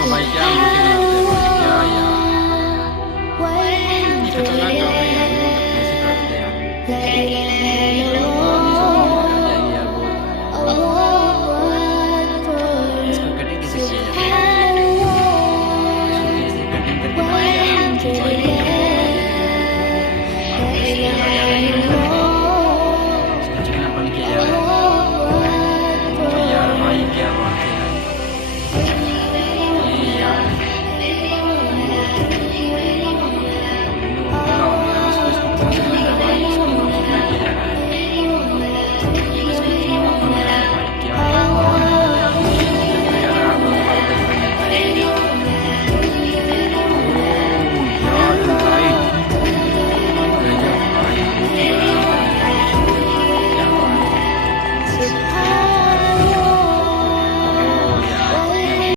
Mamá ya no tiene la ya ya. Y te toca